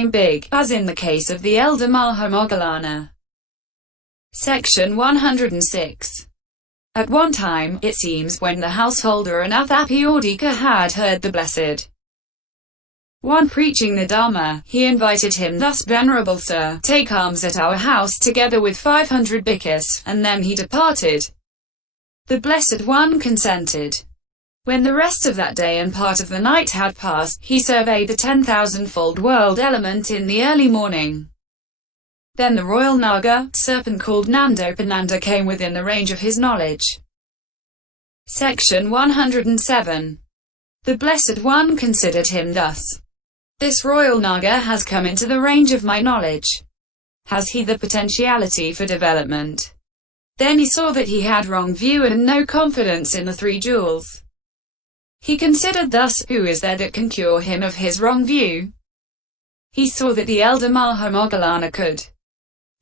became big, as in the case of the Elder Maha Moggallana. Section 106. At one time, it seems, when the householder Anathapiodika had heard the Blessed One preaching the Dhamma, he invited him thus: "Venerable Sir, take alms at our house together with 500 bhikkhus," and then he departed. The Blessed One consented. When the rest of that day and part of the night had passed, he surveyed the 10,000-fold world element in the early morning. Then the royal naga, serpent called Nandopananda, came within the range of his knowledge. Section 107. The Blessed One considered him thus: "This royal naga has come into the range of my knowledge. Has he the potentiality for development?" Then he saw that he had wrong view and no confidence in the three jewels. He considered thus: "Who is there that can cure him of his wrong view?" He saw that the Elder Maha Moggallana could.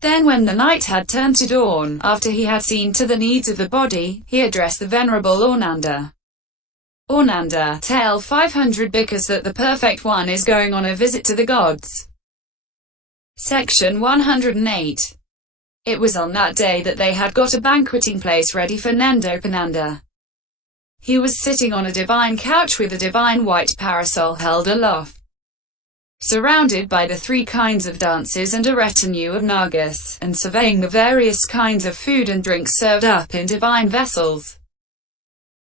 Then when the night had turned to dawn, after he had seen to the needs of the body, he addressed the Venerable Ánanda. "Ánanda, tell 500 bhikkhus that the Perfect One is going on a visit to the gods." Section 108. It was on that day that they had got a banqueting place ready for Nandopananda. He was sitting on a divine couch with a divine white parasol held aloft, surrounded by the three kinds of dances and a retinue of nagas, and surveying the various kinds of food and drink served up in divine vessels.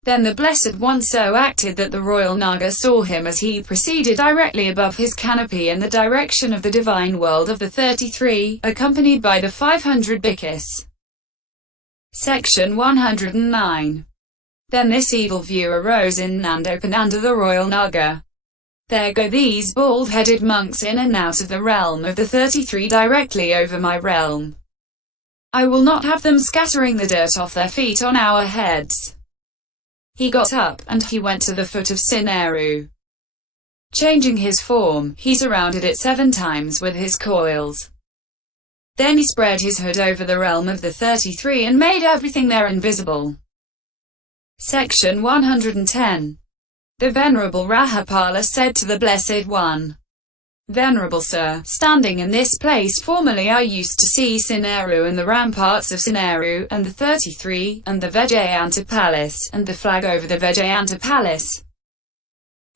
Then the Blessed One so acted that the royal naga saw him as he proceeded directly above his canopy in the direction of the divine world of the 33, accompanied by the 500 bhikkhus. Section 109. Then this evil view arose in Nandopananda the royal naga: "There go these bald-headed monks in and out of the realm of the 33 directly over my realm. I will not have them scattering the dirt off their feet on our heads." He got up, and he went to the foot of Sineru. Changing his form, he surrounded it 7 times with his coils. Then he spread his hood over the realm of the 33 and made everything there invisible. Section 110. The Venerable Rahapala said to the Blessed One: "Venerable Sir, standing in this place formerly I used to see Sineru and the ramparts of Sineru, and the 33, and the Vijayanta Palace, and the flag over the Vijayanta Palace.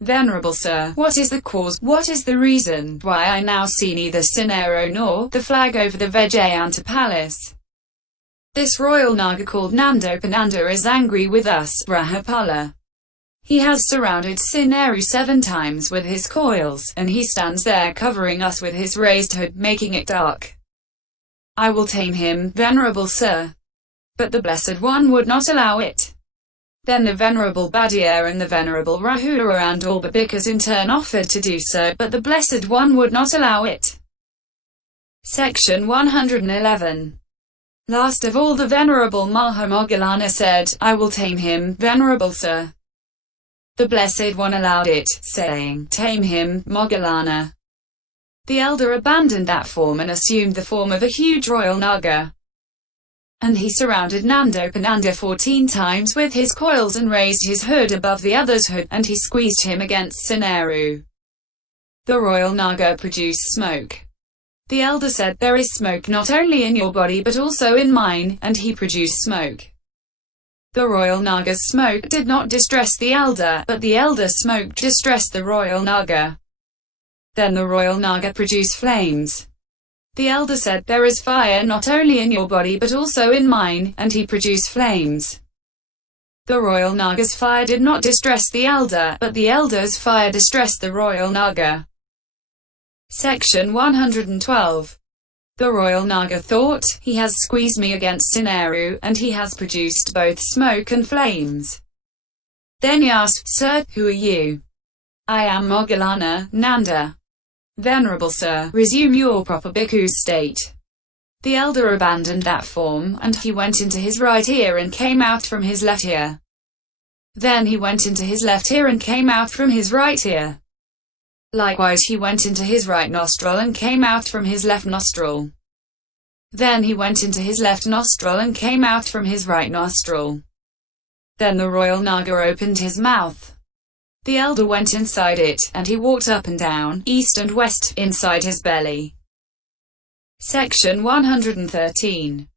Venerable Sir, what is the cause, what is the reason, why I now see neither Sineru nor the flag over the Vijayanta Palace? This royal naga called Nandopananda is angry with us, Rahapala. He has surrounded Sineru 7 times with his coils, and he stands there covering us with his raised hood, making it dark. I will tame him, Venerable Sir." But the Blessed One would not allow it. Then the Venerable Badia and the Venerable Rahula and all the bhikkhus in turn offered to do so, but the Blessed One would not allow it. Section 111. Last of all the Venerable Maha Moggallana said, "I will tame him, Venerable Sir." The Blessed One allowed it, saying, "Tame him, Moggallana." The elder abandoned that form and assumed the form of a huge royal naga. And he surrounded Nandopananda 14 times with his coils and raised his hood above the other's hood, and he squeezed him against Sineru. The royal naga produced smoke. The elder said, "There is smoke not only in your body but also in mine," and he produced smoke. The royal naga's smoke did not distress the elder, but the elder's smoke distressed the royal naga. Then the royal naga produced flames. The elder said, "There is fire not only in your body but also in mine," and he produced flames. The royal naga's fire did not distress the elder, but the elder's fire distressed the royal naga. Section 112. The royal naga thought, "He has squeezed me against Sineru, and he has produced both smoke and flames." Then he asked, "Sir, who are you?" "I am Moggallana, Nanda." "Venerable Sir, resume your proper bhikkhu's state." The elder abandoned that form, and he went into his right ear and came out from his left ear. Then he went into his left ear and came out from his right ear. Likewise he went into his right nostril and came out from his left nostril. Then he went into his left nostril and came out from his right nostril. Then the royal naga opened his mouth. The elder went inside it, and he walked up and down, east and west, inside his belly. Section 113.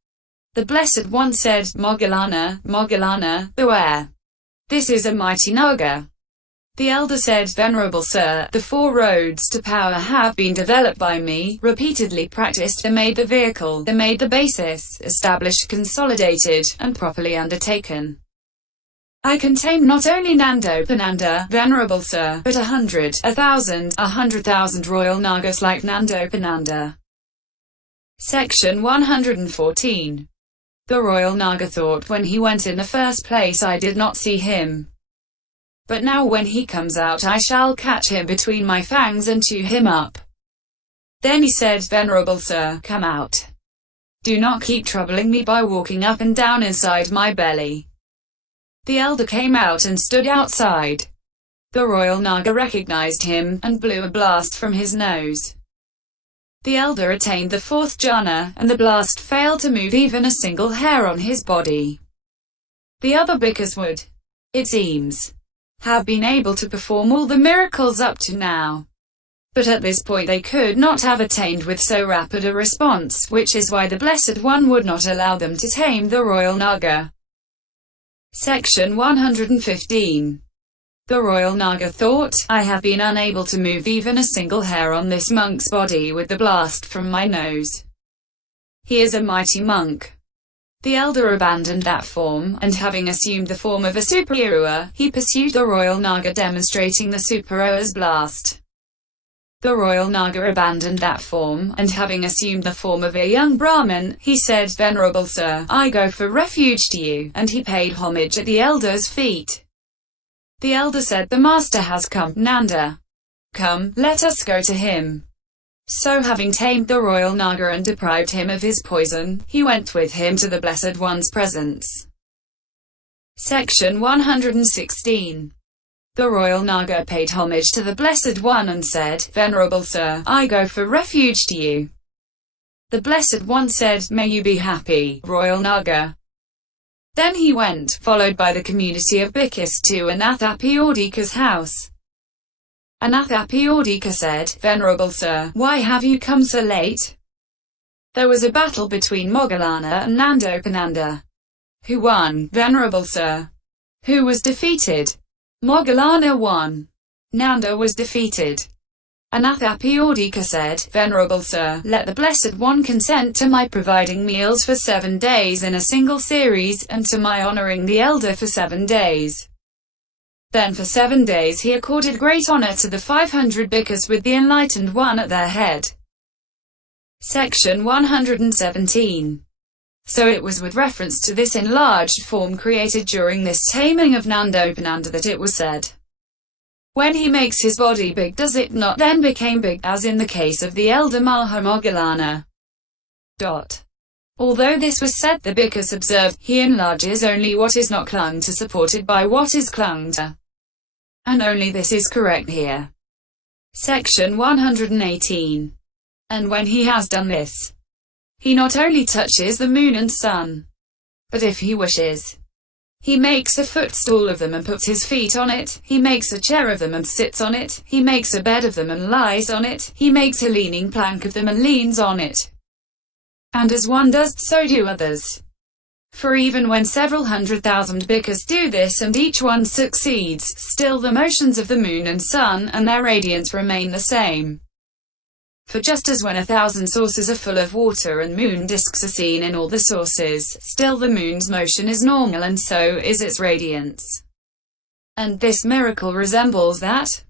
The Blessed One said, Moggallana, Moggallana, beware. This is a mighty naga. The elder said, Venerable Sir, the four roads to power have been developed by me, repeatedly practiced, they made the vehicle, they made the basis, established, consolidated, and properly undertaken. I can tame not only Nandopananda, Venerable Sir, but 100, 1,000, 100,000 royal nagas like Nandopananda. Section 114. The royal naga thought, when he went in the first place I did not see him. But now when he comes out I shall catch him between my fangs and chew him up. Then he said, Venerable Sir, come out. Do not keep troubling me by walking up and down inside my belly. The elder came out and stood outside. The royal naga recognized him, and blew a blast from his nose. The elder attained the fourth jhana, and the blast failed to move even a single hair on his body. The other bhikkhus would, it seems, have been able to perform all the miracles up to now. But at this point they could not have attained with so rapid a response, which is why the Blessed One would not allow them to tame the royal naga. Section 115. The royal naga thought, I have been unable to move even a single hair on this monk's body with the blast from my nose. He is a mighty monk. The elder abandoned that form, and having assumed the form of a superhero, he pursued the royal naga demonstrating the superhero's blast. The royal naga abandoned that form, and having assumed the form of a young Brahmin, he said, Venerable Sir, I go for refuge to you, and he paid homage at the elder's feet. The elder said, the master has come, Nanda. Come, let us go to him. So having tamed the royal naga and deprived him of his poison, he went with him to the Blessed One's presence. Section 116. The royal naga paid homage to the Blessed One and said, Venerable Sir, I go for refuge to you. The Blessed One said, May you be happy, royal naga. Then he went, followed by the community of bhikkhus, to Anathapiodika's house. Anathapiodika said, Venerable Sir, why have you come so late? There was a battle between Moggallana and Nandopananda. Who won, Venerable Sir? Who was defeated? Moggallana won. Nanda was defeated. Anathapiodika said, Venerable Sir, let the Blessed One consent to my providing meals for 7 days in a single series, and to my honoring the elder for 7 days. Then for 7 days he accorded great honor to the 500 bhikkhus with the enlightened one at their head. Section 117. So it was with reference to this enlarged form created during this taming of Nandopananda that it was said, when he makes his body big, does it not then become big, as in the case of the Elder Maha Moggallana? Although this was said, the bhikkhus observed, he enlarges only what is not clung to, supported by what is clung to. And only this is correct here. Section 118. And when he has done this, he not only touches the moon and sun, but if he wishes, he makes a footstool of them and puts his feet on it, he makes a chair of them and sits on it, he makes a bed of them and lies on it, he makes a leaning plank of them and leans on it. And as one does, so do others. For even when several 100,000 bhikkhus do this and each one succeeds, still the motions of the moon and sun and their radiance remain the same. For just as when 1,000 sources are full of water and moon disks are seen in all the sources, still the moon's motion is normal and so is its radiance. And this miracle resembles that.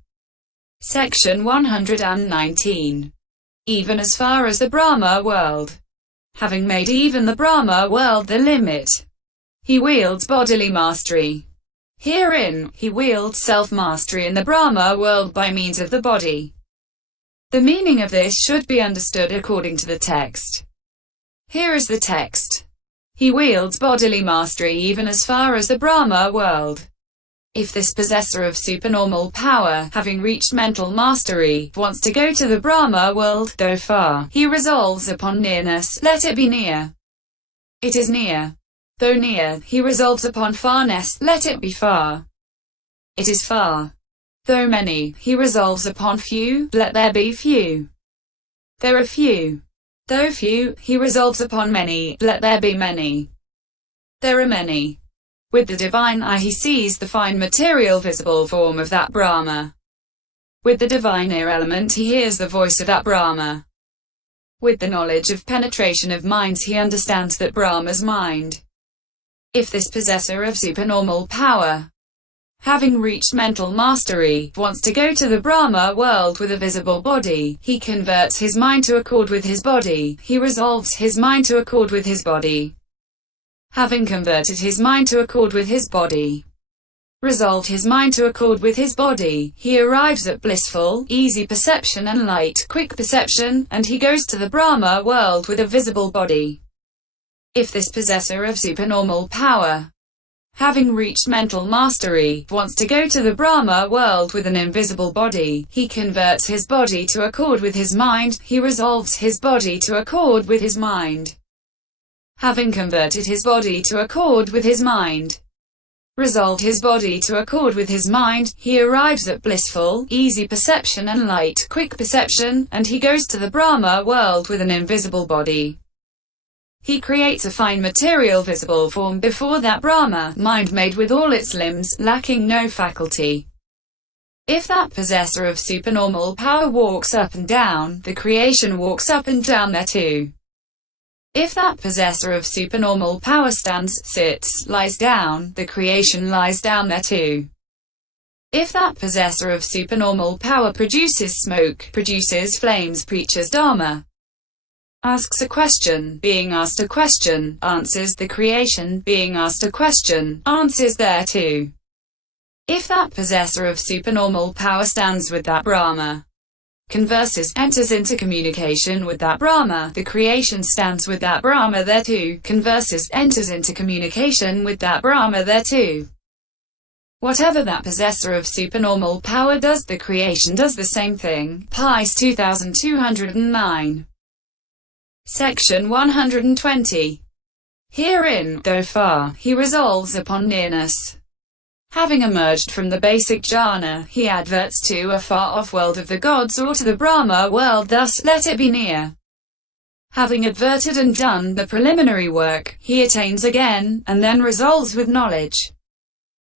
Section 119. Even as far as the Brahma world. Having made even the Brahma world the limit, he wields bodily mastery. Herein, he wields self-mastery in the Brahma world by means of the body. The meaning of this should be understood according to the text. Here is the text. He wields bodily mastery even as far as the Brahma world. If this possessor of supernormal power, having reached mental mastery, wants to go to the Brahma world, though far, he resolves upon nearness, let it be near. It is near. Though near, he resolves upon farness, let it be far. It is far. Though many, he resolves upon few, let there be few. There are few. Though few, he resolves upon many, let there be many. There are many. With the divine eye he sees the fine material visible form of that Brahma. With the divine ear element he hears the voice of that Brahma. With the knowledge of penetration of minds he understands that Brahma's mind. If this possessor of supernormal power, having reached mental mastery, wants to go to the Brahma world with a visible body, he converts his mind to accord with his body, he resolves his mind to accord with his body. Having converted his mind to accord with his body, resolved his mind to accord with his body, he arrives at blissful, easy perception and light, quick perception, and he goes to the Brahma world with a visible body. If this possessor of supernormal power, having reached mental mastery, wants to go to the Brahma world with an invisible body, he converts his body to accord with his mind, he resolves his body to accord with his mind. Having converted his body to accord with his mind, resolved his body to accord with his mind, he arrives at blissful, easy perception and light, quick perception, and he goes to the Brahma world with an invisible body. He creates a fine material visible form before that Brahma mind made with all its limbs, lacking no faculty. If that possessor of supernormal power walks up and down, the creation walks up and down there too. If that possessor of supernormal power stands, sits, lies down, the creation lies down there too. If that possessor of supernormal power produces smoke, produces flames, preaches Dhamma, asks a question, being asked a question, answers the creation, being asked a question, answers there too. If that possessor of supernormal power stands with that Brahma, converses, enters into communication with that Brahma, the creation stands with that Brahma there too, converses, enters into communication with that Brahma there too. Whatever that possessor of supernormal power does, the creation does the same thing. Pies 2209. Section 120. Herein, though far, he resolves upon nearness. Having emerged from the basic jhana, he adverts to a far-off world of the gods or to the Brahma world, thus, let it be near. Having adverted and done the preliminary work, he attains again, and then resolves with knowledge.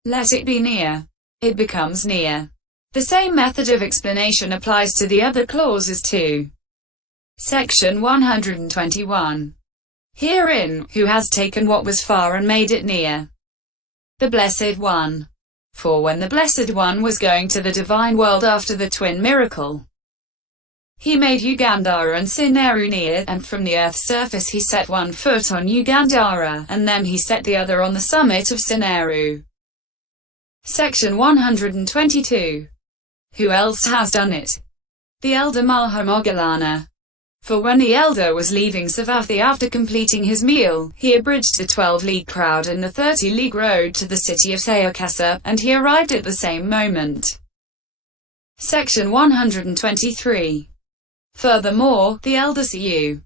Let it be near. It becomes near. The same method of explanation applies to the other clauses too. Section 121. Herein, who has taken what was far and made it near? The Blessed One. For when the Blessed One was going to the divine world after the twin miracle, he made Yugandhara and Sineru near, and from the earth's surface he set one foot on Yugandhara, and then he set the other on the summit of Sineru. Section 122. Who else has done it? The Elder Maha Moggallana. For when the elder was leaving Savatthi after completing his meal, he abridged the 12-league crowd and the 30-league road to the city of Sayakasa, and he arrived at the same moment. Section 123. Furthermore, the elder Siu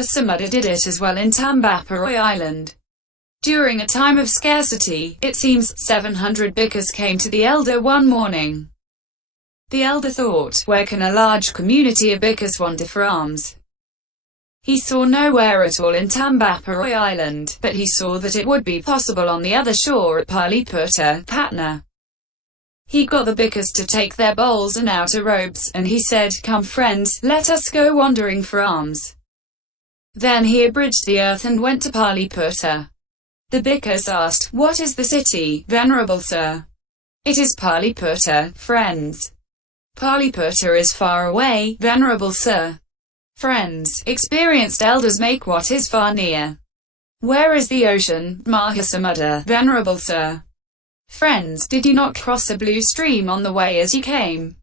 Samudra did it as well in Tambaparoi Island. During a time of scarcity, it seems, 700 bhikkhus came to the elder one morning. The elder thought, where can a large community of bhikkhus wander for alms? He saw nowhere at all in Tambaparoi Island, but he saw that it would be possible on the other shore at Paliputta, Patna. He got the bhikkhus to take their bowls and outer robes, and he said, "Come friends, let us go wandering for alms." Then he abridged the earth and went to Paliputta. The bhikkhus asked, "What is the city, Venerable Sir?" "It is Paliputta, friends." "Paliputta is far away, Venerable Sir." "Friends, experienced elders make what is far near." "Where is the ocean, Mahasamudra, Venerable Sir?" "Friends, did you not cross a blue stream on the way as you came?"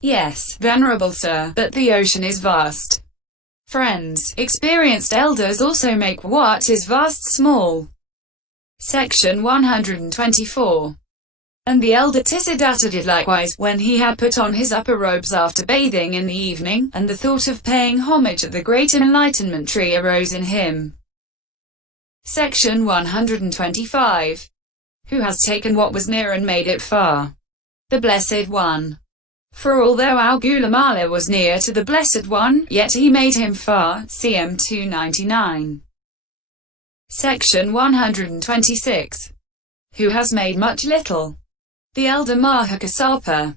"Yes, Venerable Sir, but the ocean is vast." "Friends, experienced elders also make what is vast small." Section 124. And the elder Tisadatta did likewise, when he had put on his upper robes after bathing in the evening, and the thought of paying homage at the great enlightenment tree arose in him. Section 125. Who has taken what was near and made it far? the Blessed One. For although Angulimala was near to the Blessed One, yet he made him far. Cm 299. Section 126. Who has made much little? The Elder Maha Moggallana.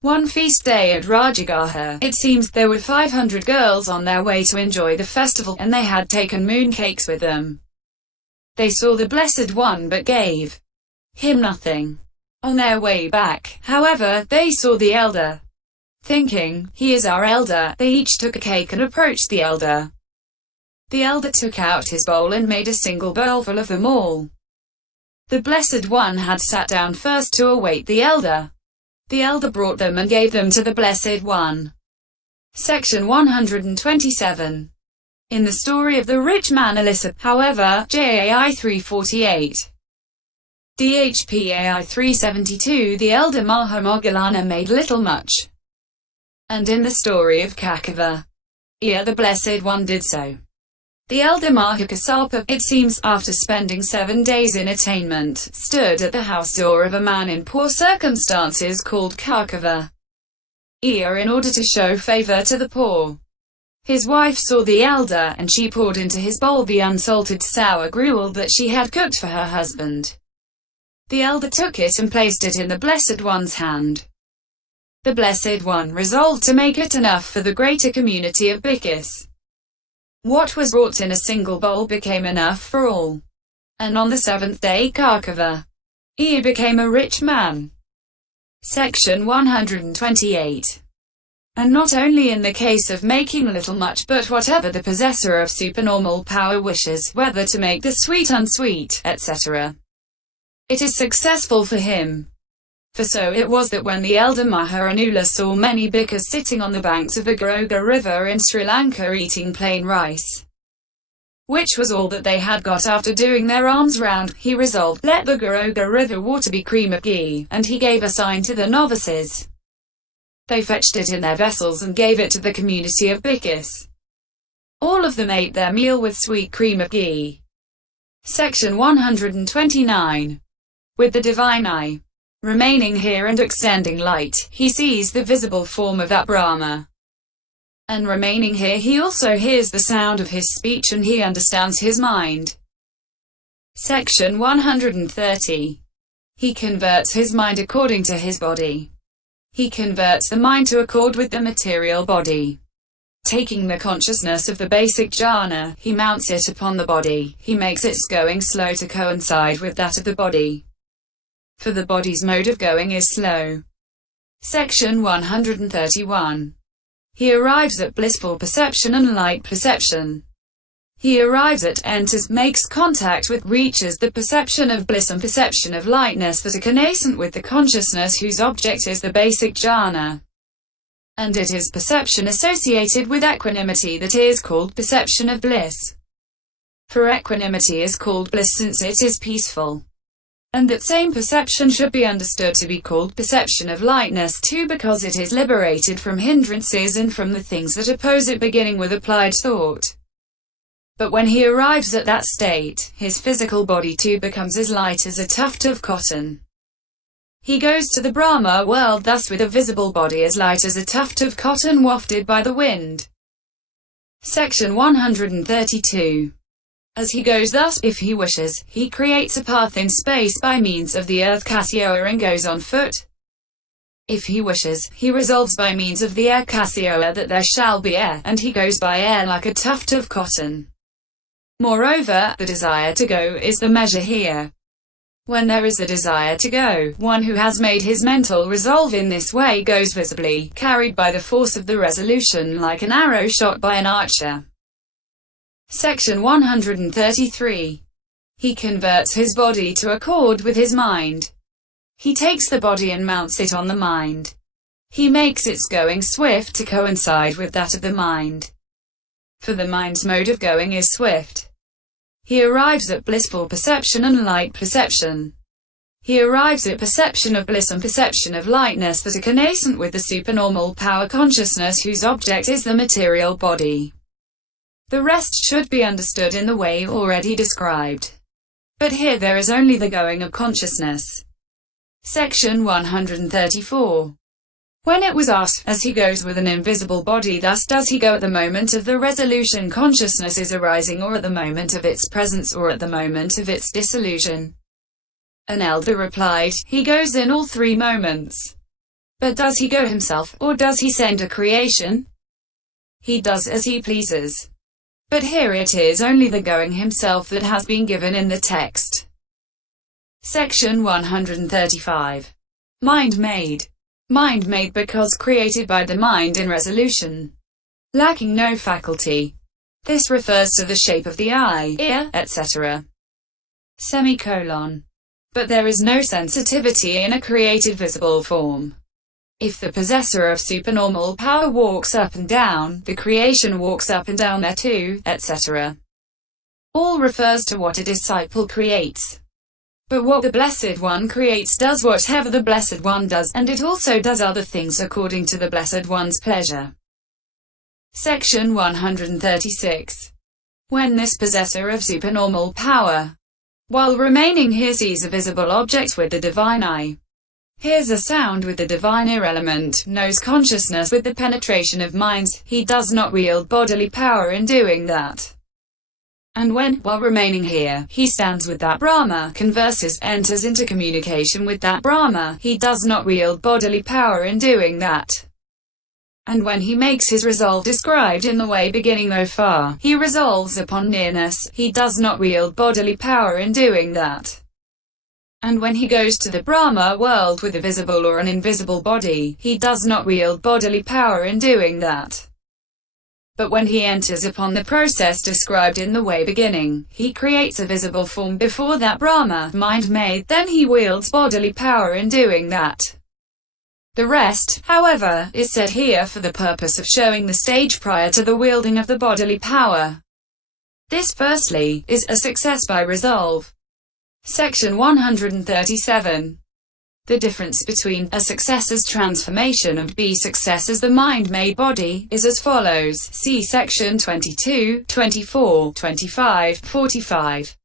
One feast day at Rajagaha, it seems there were 500 girls on their way to enjoy the festival, and they had taken mooncakes with them. They saw the Blessed One but gave him nothing. On their way back, however, they saw the elder. Thinking, he is our elder, they each took a cake and approached the elder. The elder took out his bowl and made a single bowlful of them all. The Blessed One had sat down first to await the elder. The elder brought them and gave them to the Blessed One. Section 127. In the story of the rich man Alyssa, however, JAI 348. DHPAI 372, the Elder Maha Moggallana made little much. And in the story of Kakava, the Blessed One did so. The Elder Maha Moggallana, it seems, after spending 7 days in attainment, stood at the house door of a man in poor circumstances called Kakava, in order to show favor to the poor. His wife saw the elder, and she poured into his bowl the unsalted sour gruel that she had cooked for her husband. The elder took it and placed it in the Blessed One's hand. The Blessed One resolved to make it enough for the greater community of bhikkhus. What was brought in a single bowl became enough for all. And on the 7th day Kakava became a rich man. Section 128. And not only in the case of making little much, but whatever the possessor of supernormal power wishes, whether to make the sweet unsweet, etc., it is successful for him. For so it was that when the Elder Maha saw many bhikkhus sitting on the banks of the Garoga River in Sri Lanka eating plain rice, which was all that they had got after doing their alms round, he resolved, let the Garoga River water be cream of ghee, and he gave a sign to the novices. They fetched it in their vessels and gave it to the community of bhikkhus. All of them ate their meal with sweet cream of ghee. Section 129. With the divine eye remaining here and extending light, he sees the visible form of that Brahma. And remaining here he also hears the sound of his speech and he understands his mind. Section 130. He converts his mind according to his body. He converts the mind to accord with the material body. Taking the consciousness of the basic jhana, he mounts it upon the body, he makes its going slow to coincide with that of the body. For the body's mode of going is slow. Section 131. He arrives at blissful perception and light perception. He arrives at, enters, makes contact with, reaches the perception of bliss and perception of lightness that are connascent with the consciousness whose object is the basic jhana. And it is perception associated with equanimity that is called perception of bliss. For equanimity is called bliss since it is peaceful. And that same perception should be understood to be called perception of lightness too, because it is liberated from hindrances and from the things that oppose it, beginning with applied thought. But when he arrives at that state, his physical body too becomes as light as a tuft of cotton. He goes to the Brahma world thus with a visible body as light as a tuft of cotton wafted by the wind. Section 132. As he goes thus, if he wishes, he creates a path in space by means of the earth Cassiola and goes on foot. If he wishes, he resolves by means of the air Cassiola that there shall be air, and he goes by air like a tuft of cotton. Moreover, the desire to go is the measure here. When there is a desire to go, one who has made his mental resolve in this way goes visibly, carried by the force of the resolution like an arrow shot by an archer. Section 133. He converts his body to accord with his mind. He takes the body and mounts it on the mind. He makes its going swift to coincide with that of the mind. For the mind's mode of going is swift. He arrives at blissful perception and light perception. He arrives at perception of bliss and perception of lightness that are connascent with the supernormal power consciousness whose object is the material body. The rest should be understood in the way already described. But here there is only the going of consciousness. Section 134. When it was asked, as he goes with an invisible body, thus does he go at the moment of the resolution consciousness is arising, or at the moment of its presence, or at the moment of its dissolution? An elder replied, he goes in all three moments. But does he go himself, or does he send a creation? He does as he pleases. But here it is only the going himself that has been given in the text. Section 135. Mind-made. Mind-made because created by the mind in resolution, lacking no faculty. This refers to the shape of the eye, ear, etc. Semicolon. But there is no sensitivity in a created visible form. If the possessor of supernormal power walks up and down, the creation walks up and down there too, etc. All refers to what a disciple creates. But what the Blessed One creates does whatever the Blessed One does, and it also does other things according to the Blessed One's pleasure. Section 136. When this possessor of supernormal power, while remaining here, sees a visible object with the divine eye, hears a sound with the divine ear element, knows consciousness with the penetration of minds, he does not wield bodily power in doing that. And when, while remaining here, he stands with that Brahma, converses, enters into communication with that Brahma, he does not wield bodily power in doing that. And when he makes his resolve described in the way beginning though far, he resolves upon nearness, he does not wield bodily power in doing that. And when he goes to the Brahma world with a visible or an invisible body, he does not wield bodily power in doing that. But when he enters upon the process described in the way beginning, he creates a visible form before that Brahma, mind-made, then he wields bodily power in doing that. The rest, however, is said here for the purpose of showing the stage prior to the wielding of the bodily power. This, firstly, is a success by resolve. Section 137. The difference between a success as transformation and b success as the mind-made body is as follows. See section 22, 24, 25, 45.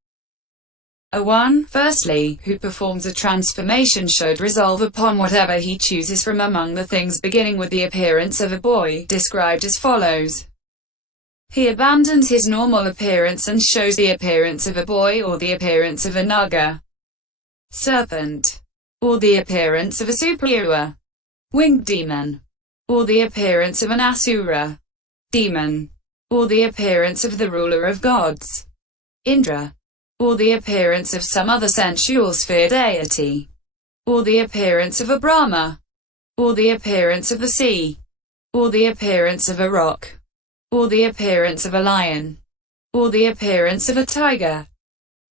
A one, firstly, who performs a transformation should resolve upon whatever he chooses from among the things, beginning with the appearance of a boy, described as follows. He abandons his normal appearance and shows the appearance of a boy, or the appearance of a naga, serpent, or the appearance of a superior, winged demon, or the appearance of an asura, demon, or the appearance of the ruler of gods, Indra, or the appearance of some other sensual sphere deity, or the appearance of a Brahma, or the appearance of the sea, or the appearance of a rock, or the appearance of a lion, or the appearance of a tiger,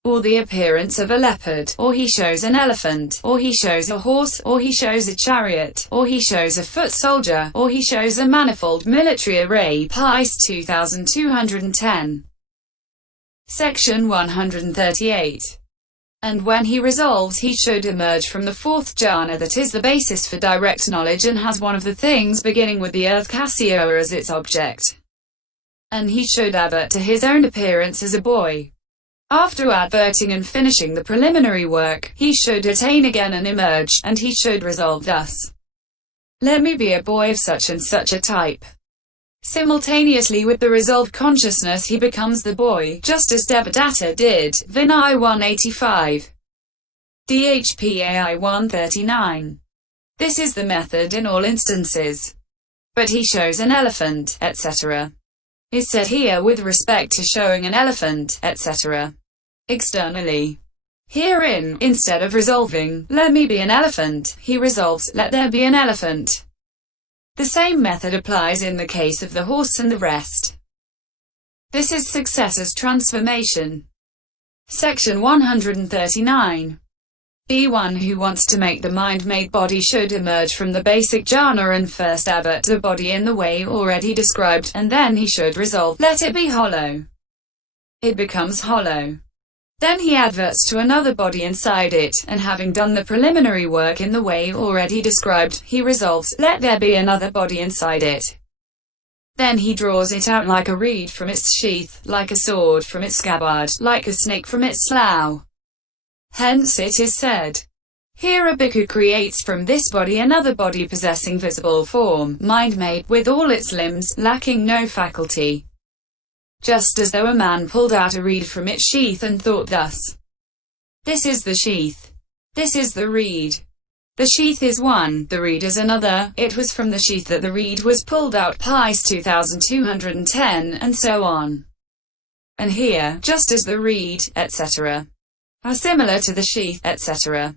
or the appearance of a leopard, or he shows an elephant, or he shows a horse, or he shows a chariot, or he shows a foot soldier, or he shows a manifold military array. Pice 2210. Section 138. And when he resolves, he should emerge from the fourth jhana that is the basis for direct knowledge and has one of the things beginning with the earth Kasya as its object. And he should advert to his own appearance as a boy. After adverting and finishing the preliminary work, he should attain again and emerge, and he should resolve thus. Let me be a boy of such and such a type. Simultaneously with the resolved consciousness he becomes the boy, just as Devadatta did. Vinaya 185. Dhpai 139. This is the method in all instances. But he shows an elephant, etc. is said here with respect to showing an elephant, etc. externally. Herein, instead of resolving, let me be an elephant, he resolves, let there be an elephant. The same method applies in the case of the horse and the rest. This is success as transformation. Section 139. B1 who wants to make the mind-made body should emerge from the basic jhana and first advert the body in the way already described, and then he should resolve, let it be hollow. It becomes hollow. Then he adverts to another body inside it, and having done the preliminary work in the way already described, he resolves, let there be another body inside it. Then he draws it out like a reed from its sheath, like a sword from its scabbard, like a snake from its slough. Hence it is said, Here a bhikkhu creates from this body another body possessing visible form, mind-made, with all its limbs, lacking no faculty. Just as though a man pulled out a reed from its sheath and thought thus: "This is the sheath. This is the reed. The sheath is one, the reed is another. It was from the sheath that the reed was pulled out, Pice 2210, and so on." And here, just as the reed, etc., are similar to the sheath, etc.,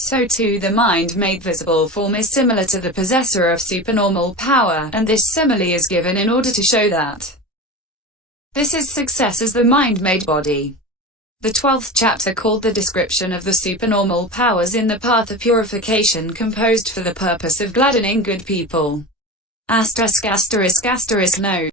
so too the mind-made visible form is similar to the possessor of supernormal power, and this simile is given in order to show that this is success as the mind-made body. The 12th chapter, called the description of the supernormal powers in the path of purification, composed for the purpose of gladdening good people. **** note